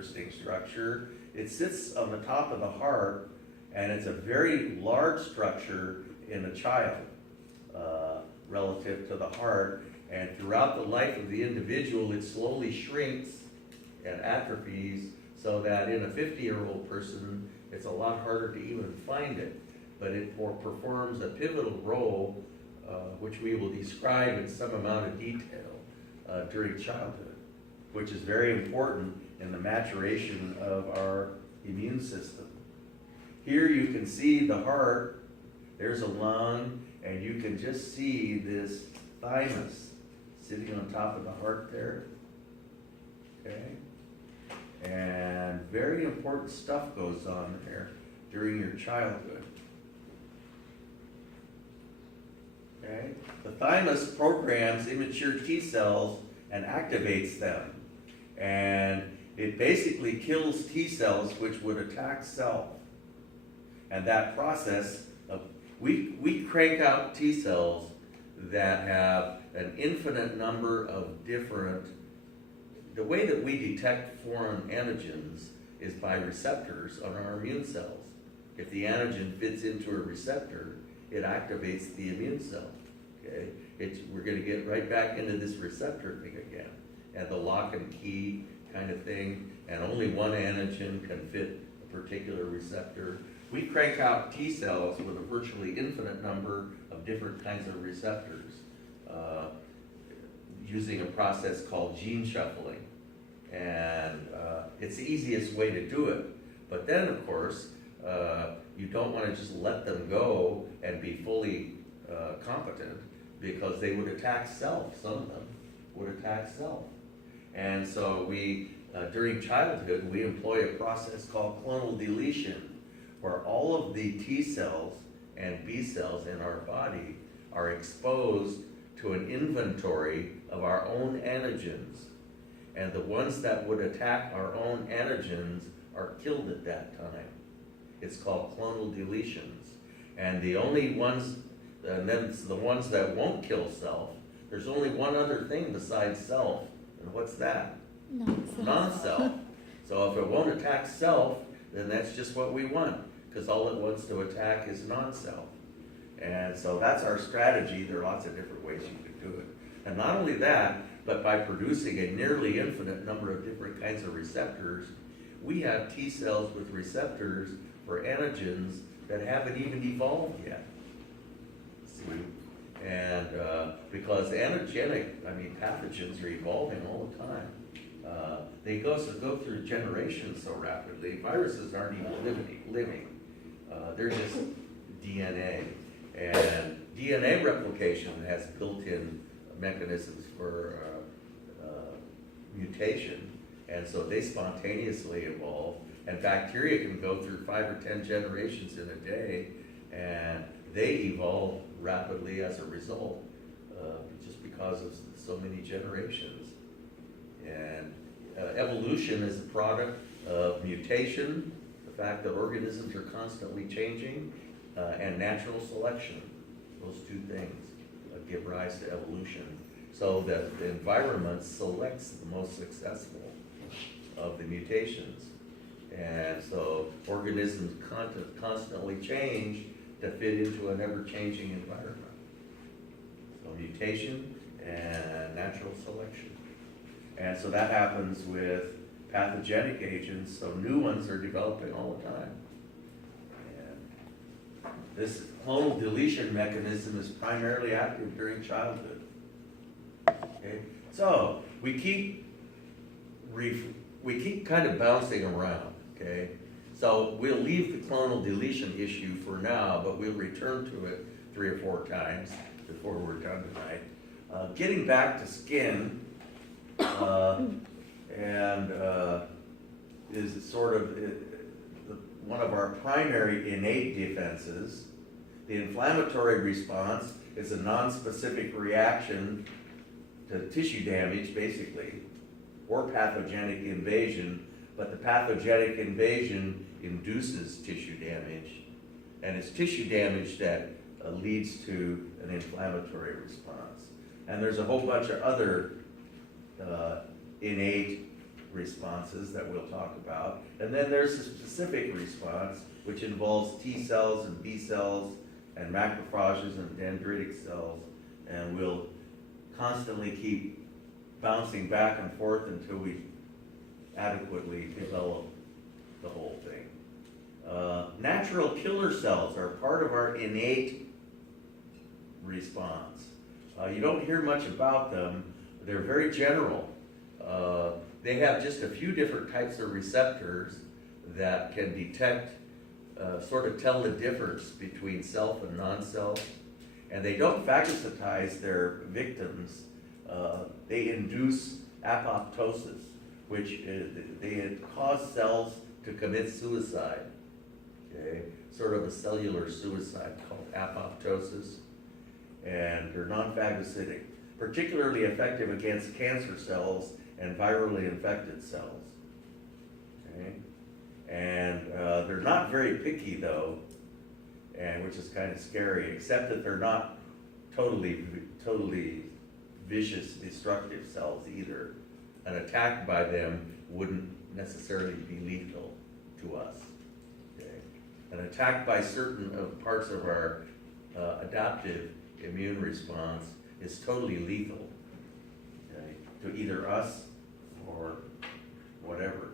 interesting structure. It sits on the top of the heart, and it's a very large structure in a child relative to the heart. And throughout the life of the individual, it slowly shrinks and atrophies, so that in a 50-year-old person, it's a lot harder to even find it. But it performs a pivotal role, which we will describe in some amount of detail during childhood, which is very important in the maturation of our immune system. Here you can see the heart, there's a lung, and you can just see this thymus sitting on top of the heart there, okay? And very important stuff goes on there during your childhood, okay? The thymus programs immature T cells and activates them. And it basically kills T cells which would attack self. And that process of, we crank out T cells that have an infinite number of different, the way that we detect foreign antigens is by receptors on our immune cells. If the antigen fits into a receptor, it activates the immune cell, okay? We're gonna get right back into this receptor thing again, and the lock and key kind of thing, and only one antigen can fit a particular receptor. We crank out T cells with a virtually infinite number of different kinds of receptors using a process called gene shuffling. And it's the easiest way to do it. But then, of course, you don't want to just let them go and be fully competent, because they would attack self. Some of them would attack self. And so we, during childhood, we employ a process called clonal deletion, where all of the T cells and B cells in our body are exposed to an inventory of our own antigens. And the ones that would attack our own antigens are killed at that time. It's called clonal deletions. And the only ones, and then it's the ones that won't kill self, there's only one other thing besides self, and what's that? Non-self. Non-self. So if it won't attack self, then that's just what we want, because all it wants to attack is non-self. And so that's our strategy. There are lots of different ways you can do it. And not only that, but by producing a nearly infinite number of different kinds of receptors, we have T cells with receptors for antigens that haven't even evolved yet. See? And because pathogens are evolving all the time. They go through generations so rapidly. Viruses aren't even living. They're just DNA. And DNA replication has built-in mechanisms for mutation, and so they spontaneously evolve. And bacteria can go through 5 or 10 generations in a day, and they evolve rapidly as a result, just because of so many generations. And evolution is a product of mutation, the fact that organisms are constantly changing, and natural selection. Those two things give rise to evolution, so that the environment selects the most successful of the mutations. And so organisms constantly change to fit into an ever-changing environment. So mutation and natural selection. And so that happens with pathogenic agents, so new ones are developing all the time. And this clonal deletion mechanism is primarily active during childhood. Okay? So we keep kind of bouncing around, okay? So we'll leave the clonal deletion issue for now, but we'll return to it 3 or 4 times before we're done tonight. Getting back to skin, is sort of one of our primary innate defenses. The inflammatory response is a non-specific reaction to tissue damage, basically, or pathogenic invasion, but the pathogenic invasion induces tissue damage, and it's tissue damage that leads to an inflammatory response. And there's a whole bunch of other innate responses that we'll talk about. And then there's a specific response, which involves T cells and B cells and macrophages and dendritic cells. And we'll constantly keep bouncing back and forth until we adequately develop the whole thing. Natural killer cells are part of our innate response. You don't hear much about them. They're very general. They have just a few different types of receptors that can detect, sort of tell the difference between self and non-self. And they don't phagocytize their victims. They induce apoptosis, which they cause cells to commit suicide. Okay, sort of a cellular suicide called apoptosis. And they're non-phagocytic, particularly effective against cancer cells and virally infected cells. Okay? And they're not very picky though, and which is kind of scary, except that they're not totally vicious, destructive cells either. An attack by them wouldn't necessarily be lethal to us. Okay? An attack by certain parts of our adaptive immune response is totally lethal, okay, to either us or whatever.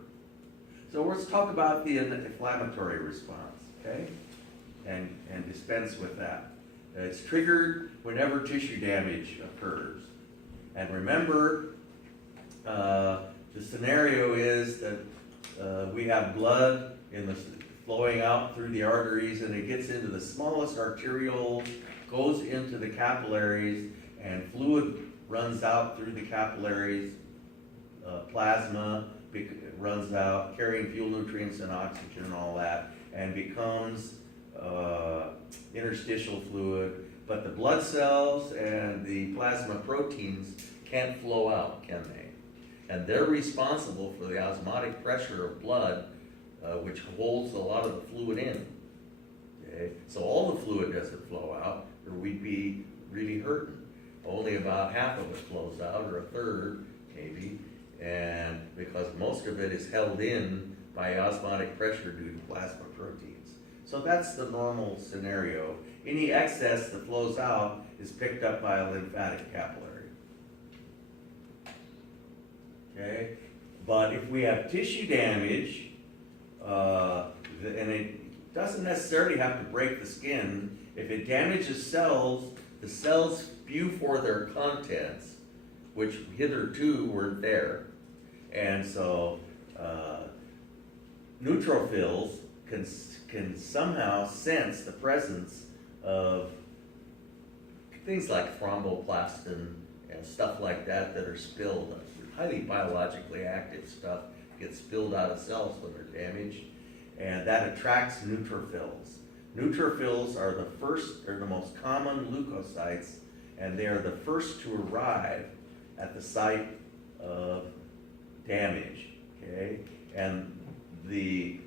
So let's talk about the inflammatory response, okay, and dispense with that. It's triggered whenever tissue damage occurs. And remember, the scenario is that we have blood flowing out through the arteries, and it gets into the smallest arterioles, goes into the capillaries, and fluid runs out through the capillaries. Plasma runs out, carrying fuel, nutrients, and oxygen and all that, and becomes interstitial fluid. But the blood cells and the plasma proteins can't flow out, can they? And they're responsible for the osmotic pressure of blood, which holds a lot of the fluid in. Okay? So all the fluid doesn't flow out, or we'd be really hurting. Only about half of it flows out, or a third, maybe, and because most of it is held in by osmotic pressure due to plasma proteins. So that's the normal scenario. Any excess that flows out is picked up by a lymphatic capillary. Okay? But if we have tissue damage, and it doesn't necessarily have to break the skin, if it damages cells, the cells spew forth their contents, which hitherto weren't there. And so neutrophils can somehow sense the presence of things like thromboplastin and stuff like that that are spilled. Highly biologically active stuff gets spilled out of cells when they're damaged, and that attracts neutrophils. Neutrophils are the most common leukocytes, and they are the first to arrive at the site of damage. Okay, and the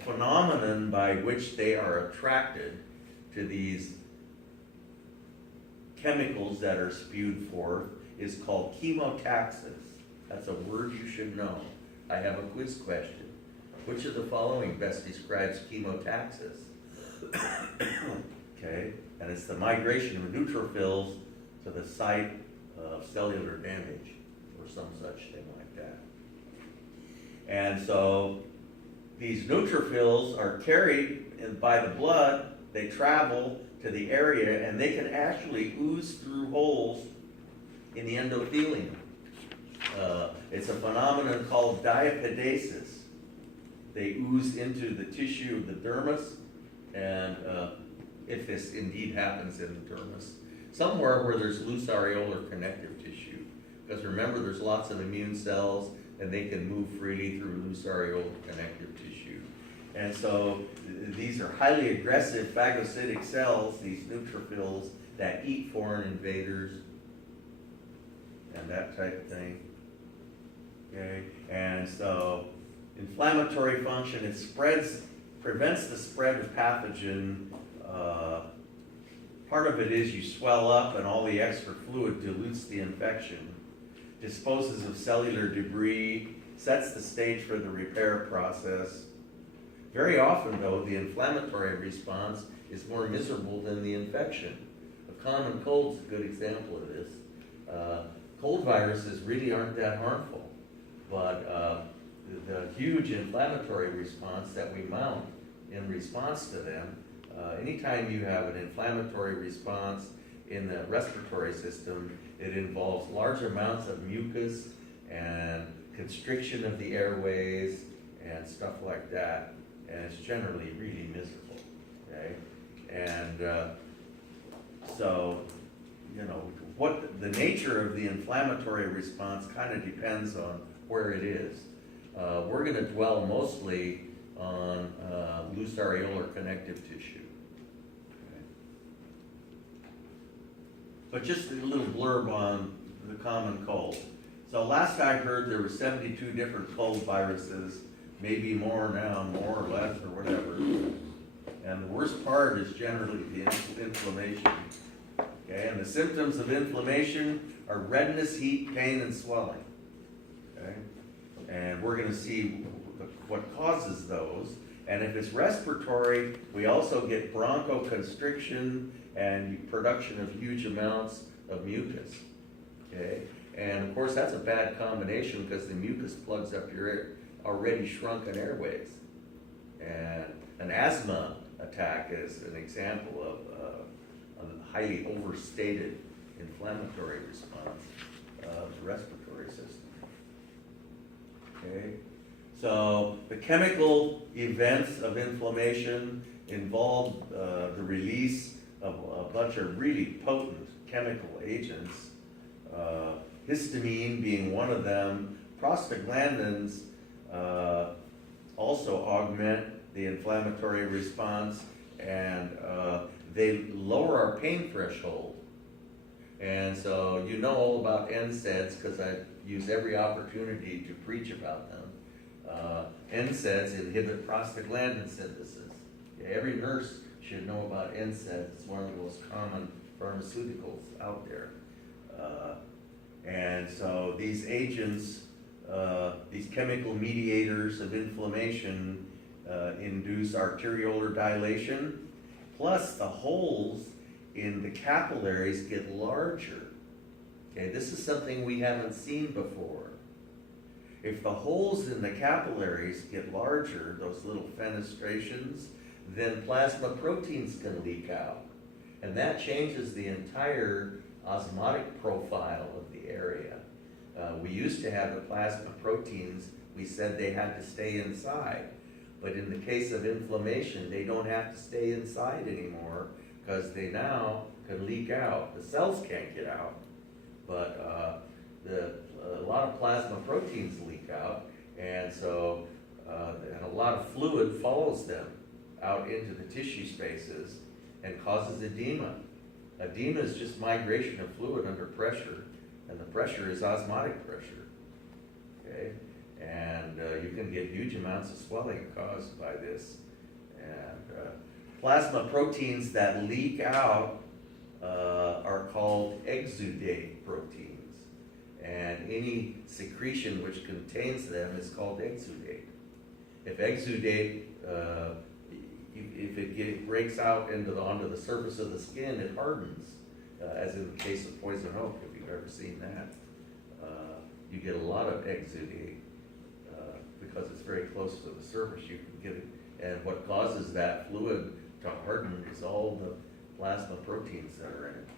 phenomenon by which they are attracted to these chemicals that are spewed forth is called chemotaxis. That's a word you should know. I have a quiz question. Which of the following best describes chemotaxis? Okay, and it's the migration of neutrophils to the site of cellular damage, or some such thing like that. And so these neutrophils are carried by the blood. They travel to the area, and they can actually ooze through holes in the endothelium. It's a phenomenon called diapedesis. They ooze into the tissue of the dermis, and if this indeed happens in the dermis, somewhere where there's loose areolar connective tissue. Because remember, there's lots of immune cells, and they can move freely through loose areolar connective tissue. And so these are highly aggressive phagocytic cells, these neutrophils, that eat foreign invaders and that type of thing. Okay, and so inflammatory function, it prevents the spread of pathogen. Part of it is you swell up and all the extra fluid dilutes the infection, disposes of cellular debris, sets the stage for the repair process. Very often, though, the inflammatory response is more miserable than the infection. A common cold is a good example of this. Cold viruses really aren't that harmful, but the huge inflammatory response that we mount in response to them, anytime you have an inflammatory response in the respiratory system, it involves large amounts of mucus and constriction of the airways and stuff like that, and it's generally really miserable, okay? And so, you know, what the nature of the inflammatory response kind of depends on where it is. We're going to dwell mostly on loose areolar connective tissue. Okay. But just a little blurb on the common cold. So last I heard there were 72 different cold viruses, maybe more now, more or less or whatever. And the worst part is generally the inflammation. Okay, and the symptoms of inflammation are redness, heat, pain, and swelling. Okay, and we're going to see what causes those. And if it's respiratory, we also get bronchoconstriction and production of huge amounts of mucus. Okay, and of course that's a bad combination because the mucus plugs up your already shrunken airways. And an asthma attack is an example of a highly overstated inflammatory response of the respiratory system. Okay, so the chemical events of inflammation involve the release of a bunch of really potent chemical agents, histamine being one of them. Prostaglandins also augment the inflammatory response, and they lower our pain threshold. And so you know all about NSAIDs because I use every opportunity to preach about them. NSAIDs inhibit prostaglandin synthesis. Okay, every nurse should know about NSAIDs. It's one of the most common pharmaceuticals out there. And so these agents, these chemical mediators of inflammation induce arteriolar dilation, plus the holes in the capillaries get larger. Okay, this is something we haven't seen before. If the holes in the capillaries get larger, those little fenestrations, then plasma proteins can leak out. And that changes the entire osmotic profile of the area. We used to have the plasma proteins, we said they had to stay inside. But in the case of inflammation, they don't have to stay inside anymore because they now can leak out. The cells can't get out, but a lot of plasma proteins leak out, and so and a lot of fluid follows them out into the tissue spaces and causes edema. Edema is just migration of fluid under pressure, and the pressure is osmotic pressure. Okay, and you can get huge amounts of swelling caused by this. And plasma proteins that leak out are called exudate proteins. And any secretion which contains them is called exudate. If exudate, if it breaks out onto the surface of the skin, it hardens, as in the case of poison oak, if you've ever seen that. You get a lot of exudate because it's very close to the surface. You can get it, and what causes that fluid to harden is all the plasma proteins that are in it.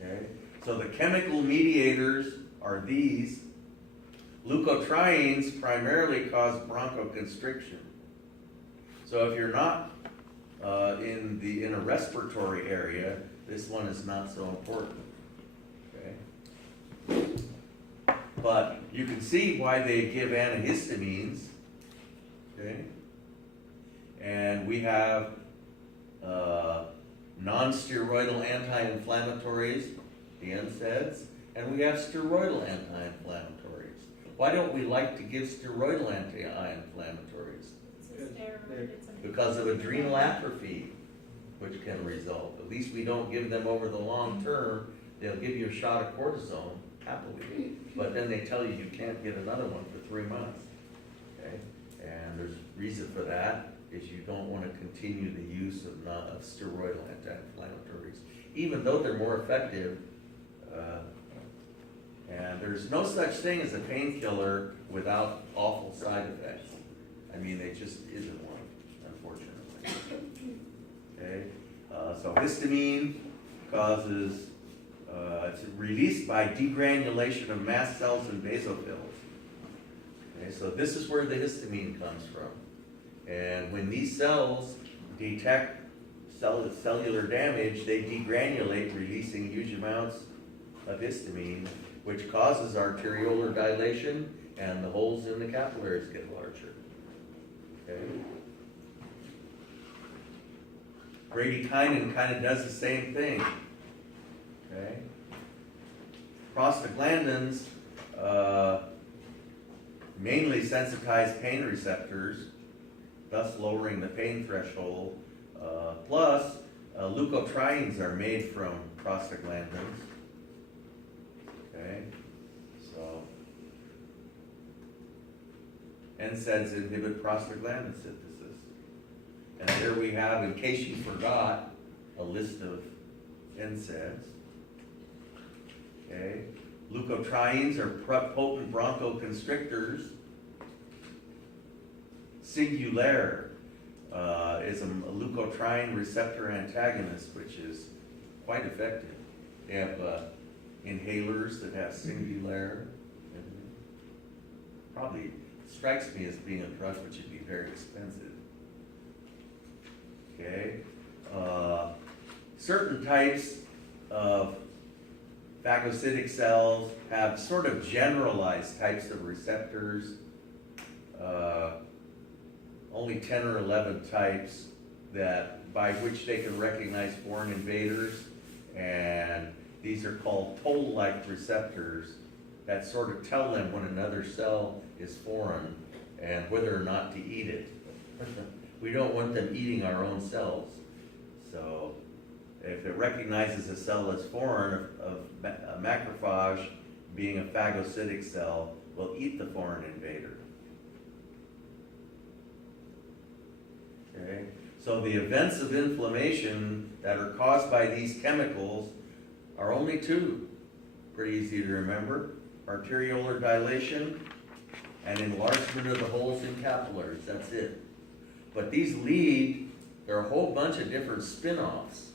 Okay? So the chemical mediators are these. Leukotrienes primarily cause bronchoconstriction. So if you're not in a respiratory area, this one is not so important. Okay? But you can see why they give antihistamines. Okay? And we have non-steroidal anti-inflammatories, the NSAIDs, and we have steroidal anti-inflammatories. Why don't we like to give steroidal anti-inflammatories? Because of adrenal atrophy, which can result. At least we don't give them over the long term. They'll give you a shot of cortisone, happily. But then they tell you can't get another one for 3 months, okay? And there's reason for that, is you don't want to continue the use of steroidal anti-inflammatories, even though they're more effective. And there's no such thing as a painkiller without awful side effects. I mean, there just isn't one, unfortunately. Okay, so histamine causes, it's released by degranulation of mast cells and basophils. Okay, so this is where the histamine comes from. And when these cells detect cellular damage, they degranulate, releasing huge amounts of histamine, which causes arteriolar dilation, and the holes in the capillaries get larger. Okay. Bradykinin kind of does the same thing. Okay. Prostaglandins mainly sensitize pain receptors, thus lowering the pain threshold. Plus, leukotrienes are made from prostaglandins. Okay, so NSAIDs inhibit prostaglandin synthesis. And here we have, in case you forgot, a list of NSAIDs. Okay, leukotrienes are potent bronchoconstrictors. Singulair is a leukotriene receptor antagonist, which is quite effective. They have inhalers that have Singulair. Probably strikes me as being a drug which would be very expensive. Okay, certain types of phagocytic cells have sort of generalized types of receptors. Only 10 or 11 types that by which they can recognize foreign invaders, and these are called toll-like receptors that sort of tell them when another cell is foreign and whether or not to eat it. We don't want them eating our own cells. So if it recognizes a cell as foreign, a macrophage being a phagocytic cell will eat the foreign invader. Okay. So the events of inflammation that are caused by these chemicals are only two. Pretty easy to remember. Arteriolar dilation and enlargement of the holes in capillaries. That's it. But these lead, there are a whole bunch of different spin-offs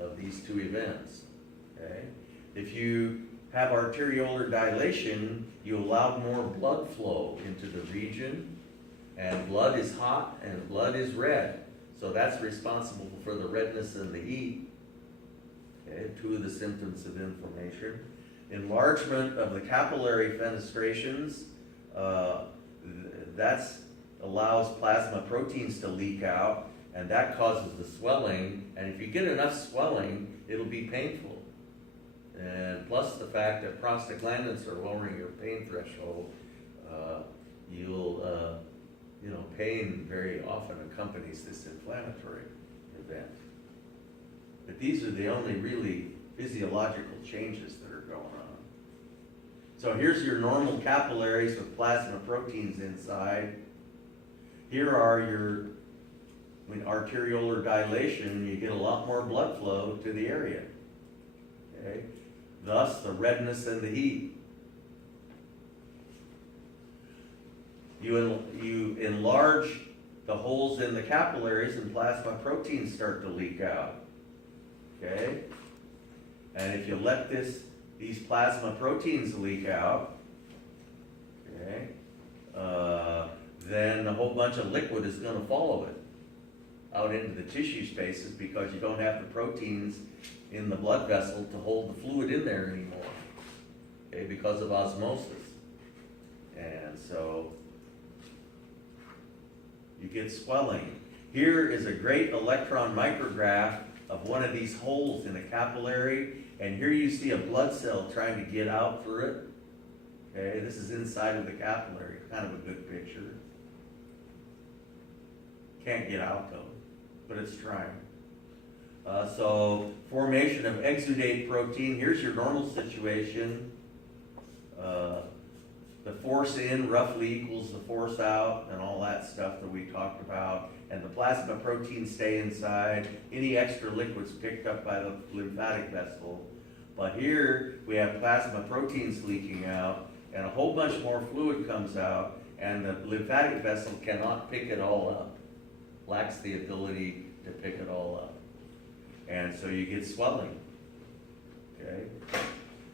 of these two events. Okay? If you have arteriolar dilation, you allow more blood flow into the region, and blood is hot and blood is red. So that's responsible for the redness and the heat. Okay, two of the symptoms of inflammation. Enlargement of the capillary fenestrations, that allows plasma proteins to leak out, and that causes the swelling. And if you get enough swelling, it'll be painful. And plus the fact that prostaglandins are lowering your pain threshold, pain very often accompanies this inflammatory event. But these are the only really physiological changes that are going on. So here's your normal capillaries with plasma proteins inside. Here are your, arteriolar dilation, you get a lot more blood flow to the area. Okay? Thus the redness and the heat. You enlarge the holes in the capillaries and plasma proteins start to leak out. Okay? And if you let these plasma proteins leak out, okay, then a whole bunch of liquid is going to follow it out into the tissue spaces because you don't have the proteins in the blood vessel to hold the fluid in there anymore, okay, because of osmosis. And so you get swelling. Here is a great electron micrograph of one of these holes in a capillary, and here you see a blood cell trying to get out through it. Okay, this is inside of the capillary, kind of a good picture. Can't get out though, but it's trying. So formation of exudate protein, here's your normal situation. The force in roughly equals the force out and all that stuff that we talked about. And the plasma proteins stay inside. Any extra liquids picked up by the lymphatic vessel. But here we have plasma proteins leaking out and a whole bunch more fluid comes out and the lymphatic vessel cannot pick it all up. Lacks the ability to pick it all up. And so you get swelling. Okay?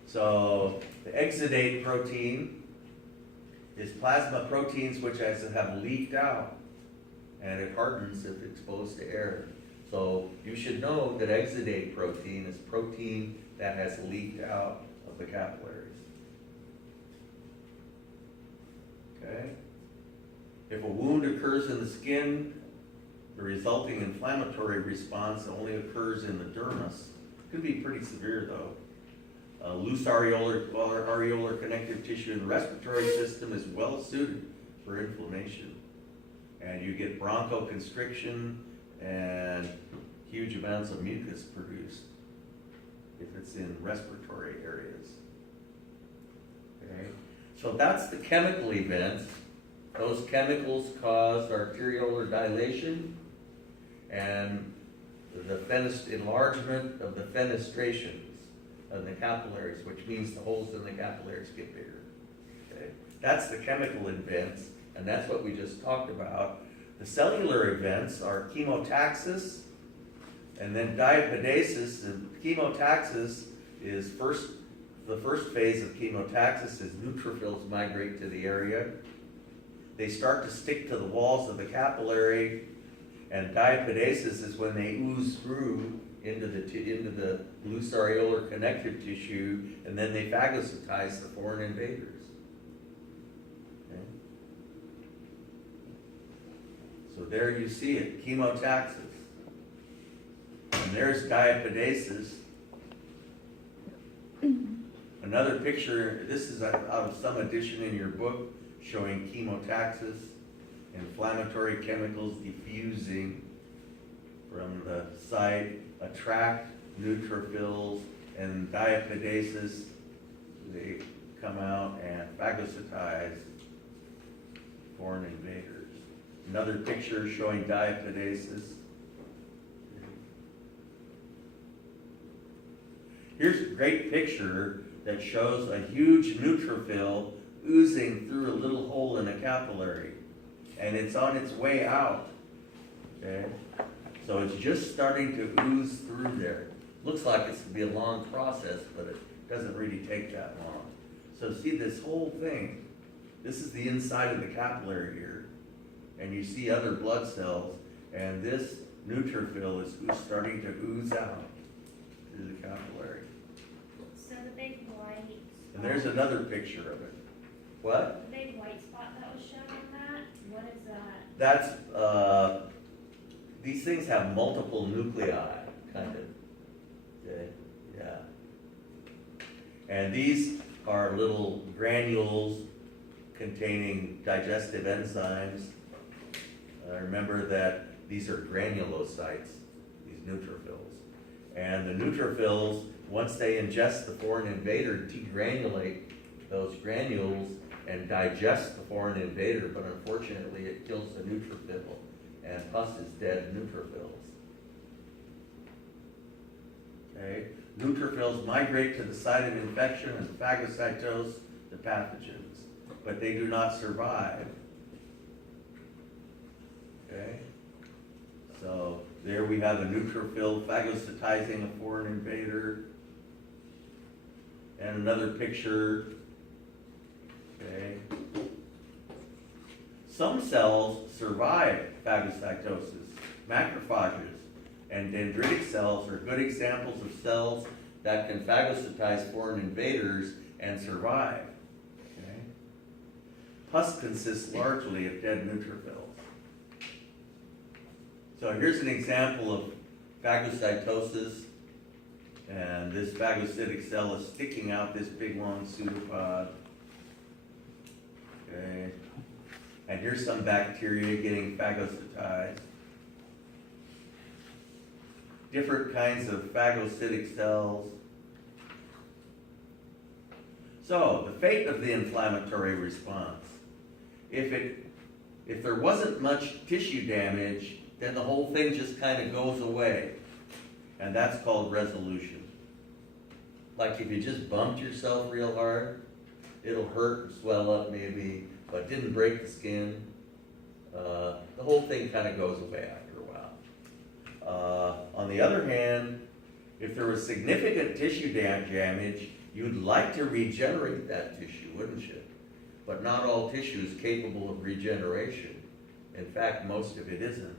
So the exudate protein is plasma proteins which have leaked out and it hardens if exposed to air. So you should know that exudate protein is protein that has leaked out of the capillaries. Okay? If a wound occurs in the skin, the resulting inflammatory response only occurs in the dermis. Could be pretty severe though. Loose areolar connective tissue in the respiratory system is well suited for inflammation. And you get bronchoconstriction and huge amounts of mucus produced if it's in respiratory areas. Okay? So that's the chemical events. Those chemicals cause arteriolar dilation and the enlargement of the fenestrations of the capillaries, which means the holes in the capillaries get bigger. Okay? That's the chemical events, and that's what we just talked about. The cellular events are chemotaxis and then diapedesis. And chemotaxis is the first phase of chemotaxis is neutrophils migrate to the area. They start to stick to the walls of the capillary, and diapedesis is when they ooze through into the loose areolar connective tissue, and then they phagocytize the foreign invaders. Okay? So there you see it, chemotaxis. And there's diapedesis. Another picture, this is out of some edition in your book, showing chemotaxis, inflammatory chemicals diffusing from the site, attract neutrophils, and diapedesis, they come out and phagocytize foreign invaders. Another picture showing diapedesis. Here's a great picture that shows a huge neutrophil oozing through a little hole in a capillary, and it's on its way out. Okay, so it's just starting to ooze through there. Looks like it's going to be a long process, but it doesn't really take that long. So see this whole thing. This is the inside of the capillary here, and you see other blood cells, and this neutrophil is starting to ooze out through the capillary. So the big white And there's another picture of it. What? The big white spot that was shown on that, what is that? That's, these things have multiple nuclei, kind of. Okay, yeah. And these are little granules containing digestive enzymes. Remember that these are granulocytes, these neutrophils. And the neutrophils, once they ingest the foreign invader, degranulate those granules and digest the foreign invader, but unfortunately it kills the neutrophil, and pus is dead neutrophils. Okay? Neutrophils migrate to the site of infection and phagocytose the pathogens, but they do not survive. Okay? So there we have a neutrophil phagocytizing a foreign invader. And another picture. Okay. Some cells survive phagocytosis. Macrophages and dendritic cells are good examples of cells that can phagocytize foreign invaders and survive. Okay. Pus consists largely of dead neutrophils. So here's an example of phagocytosis, and this phagocytic cell is sticking out this big long pseudopod. Okay, and here's some bacteria getting phagocytized. Different kinds of phagocytic cells. So, the fate of the inflammatory response. If there wasn't much tissue damage, then the whole thing just kind of goes away. And that's called resolution. Like if you just bumped yourself real hard, it'll hurt and swell up maybe, but didn't break the skin. The whole thing kind of goes away after a while. On the other hand, if there was significant tissue damage, you'd like to regenerate that tissue, wouldn't you? But not all tissue is capable of regeneration. In fact, most of it isn't.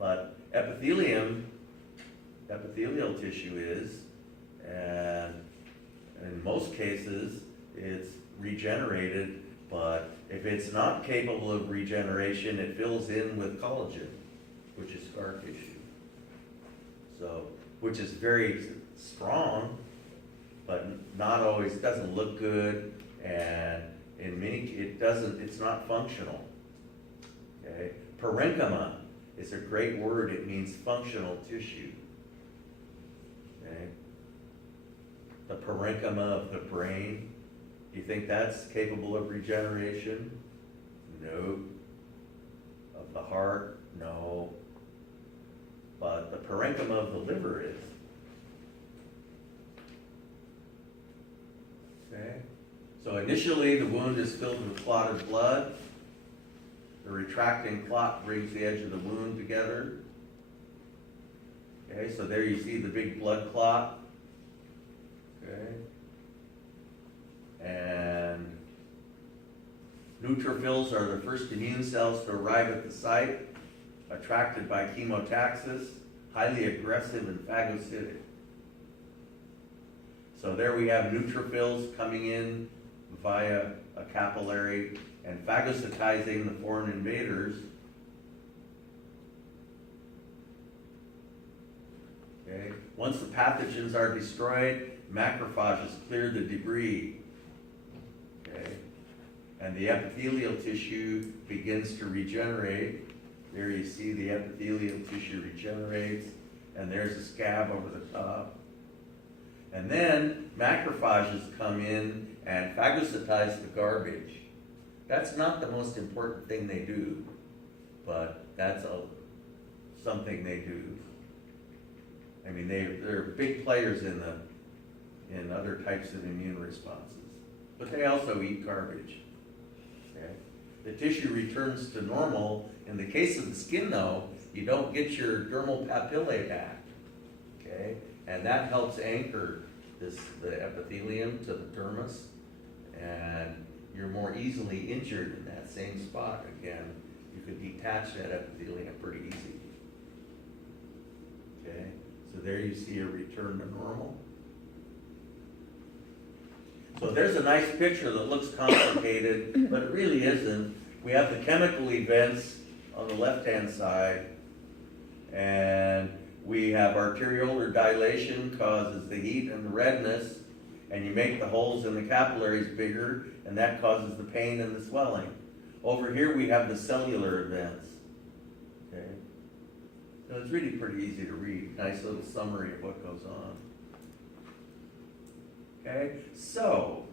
But epithelial tissue is, and in most cases, it's regenerated, but if it's not capable of regeneration, it fills in with collagen, which is scar tissue. So, which is very strong, but not always, doesn't look good, and in many, it's not functional. Okay? Parenchyma is a great word, it means functional tissue. Okay? The parenchyma of the brain, do you think that's capable of regeneration? No. Of the heart? No. But the parenchyma of the liver is. Okay? So initially the wound is filled with clotted blood. The retracting clot brings the edge of the wound together. Okay, so there you see the big blood clot. Okay. And neutrophils are the first immune cells to arrive at the site, attracted by chemotaxis, highly aggressive and phagocytic. So there we have neutrophils coming in via a capillary and phagocytizing the foreign invaders. Okay. Once the pathogens are destroyed, macrophages clear the debris. Okay. And the epithelial tissue begins to regenerate. There you see the epithelial tissue regenerates, and there's a scab over the top. And then macrophages come in and phagocytize the garbage. That's not the most important thing they do, but that's something they do. I mean, they're big players in other types of immune responses, but they also eat garbage. Okay? The tissue returns to normal. In the case of the skin, though, you don't get your dermal papillae back. Okay, and that helps anchor the epithelium to the dermis, and you're more easily injured in that same spot again. You could detach that epithelium pretty easy. Okay, so there you see a return to normal. So there's a nice picture that looks complicated, but it really isn't. We have the chemical events on the left-hand side, and we have arteriolar dilation causes the heat and the redness, and you make the holes in the capillaries bigger, and that causes the pain and the swelling. Over here we have the cellular events. Okay, so it's really pretty easy to read. Nice little summary of what goes on. Okay, so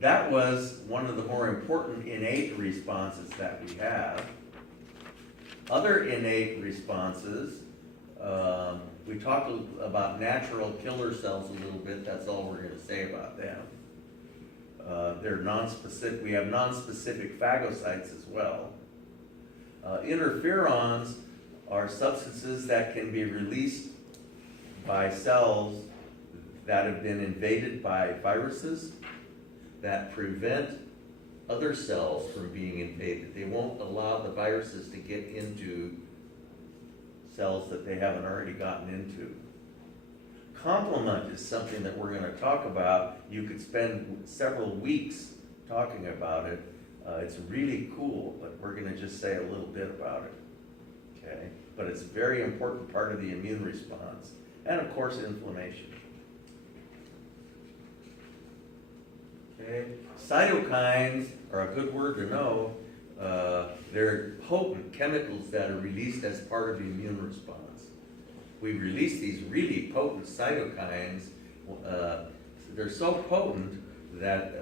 that was one of the more important innate responses that we have. Other innate responses, we talked about natural killer cells a little bit. That's all we're going to say about them. They're non-specific. We have non-specific phagocytes as well. Interferons are substances that can be released by cells that have been invaded by viruses that prevent other cells from being invaded. They won't allow the viruses to get into cells that they haven't already gotten into. Complement is something that we're going to talk about. You could spend several weeks talking about it. It's really cool, but we're going to just say a little bit about it. Okay? But it's a very important part of the immune response. And of course, inflammation. Okay. Cytokines are a good word to know. They're potent chemicals that are released as part of the immune response. We release these really potent cytokines they're so potent that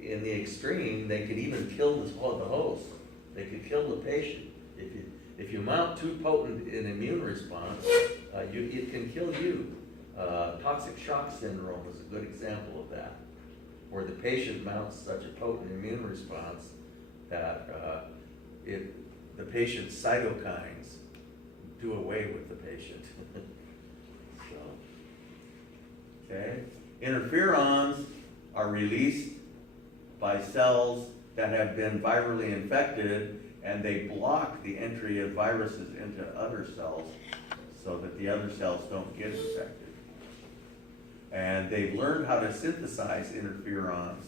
in the extreme, they could even kill the host. They could kill the patient. If you mount too potent an immune response, it can kill you. Toxic shock syndrome is a good example of that, where the patient mounts such a potent immune response that the patient's cytokines do away with the patient. So, okay. Interferons are released by cells that have been virally infected, and they block the entry of viruses into other cells so that the other cells don't get infected. And they've learned how to synthesize interferons,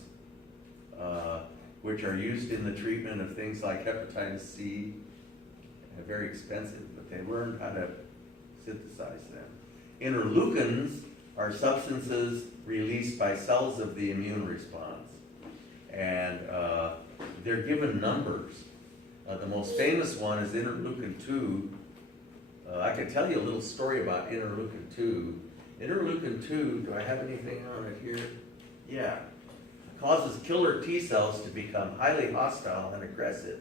which are used in the treatment of things like hepatitis C. They're very expensive, but they learned how to synthesize them. Interleukins are substances released by cells of the immune response. And they're given numbers. The most famous one is interleukin 2. I can tell you a little story about interleukin 2. Interleukin 2, do I have anything on it here? Yeah. Causes killer T cells to become highly hostile and aggressive.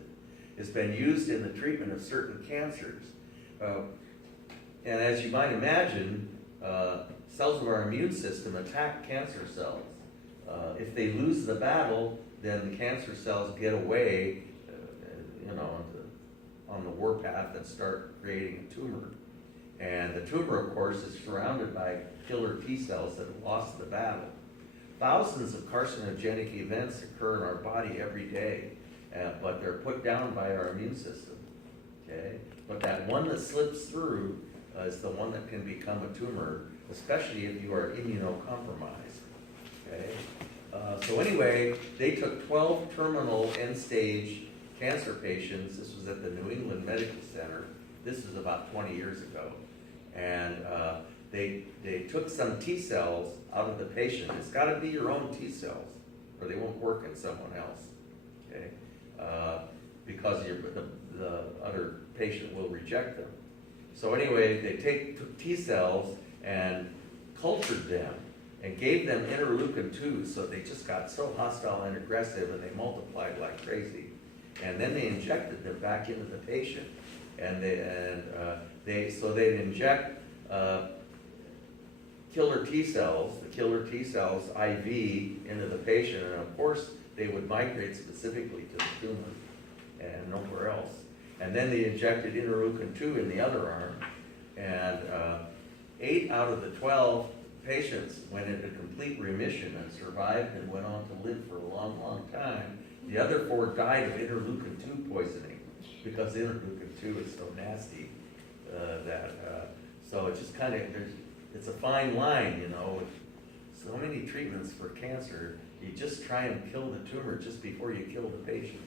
It's been used in the treatment of certain cancers. And as you might imagine, cells of our immune system attack cancer cells. If they lose the battle, then the cancer cells get away, on the warpath and start creating a tumor. And the tumor, of course, is surrounded by killer T cells that have lost the battle. Thousands of carcinogenic events occur in our body every day, but they're put down by our immune system. Okay, but that one that slips through is the one that can become a tumor, especially if you are immunocompromised. Okay. So anyway, they took 12 terminal end-stage cancer patients. This was at the New England Medical Center. This is about 20 years ago. And they took some T cells out of the patient. It's got to be your own T cells, or they won't work in someone else. Okay, because the other patient will reject them. So anyway, they took T cells and cultured them and gave them interleukin 2, so they just got so hostile and aggressive, and they multiplied like crazy. And then they injected them back into the patient, and they'd inject killer T cells, the killer T cells IV into the patient, and of course they would migrate specifically to the tumor and nowhere else. And then they injected interleukin 2 in the other arm, and 8 out of the 12 patients went into complete remission and survived and went on to live for a long, long time. The other 4 died of interleukin 2 poisoning, because interleukin 2 is so nasty so it's just kind of, it's a fine line, with so many treatments for cancer. You just try and kill the tumor just before you kill the patient.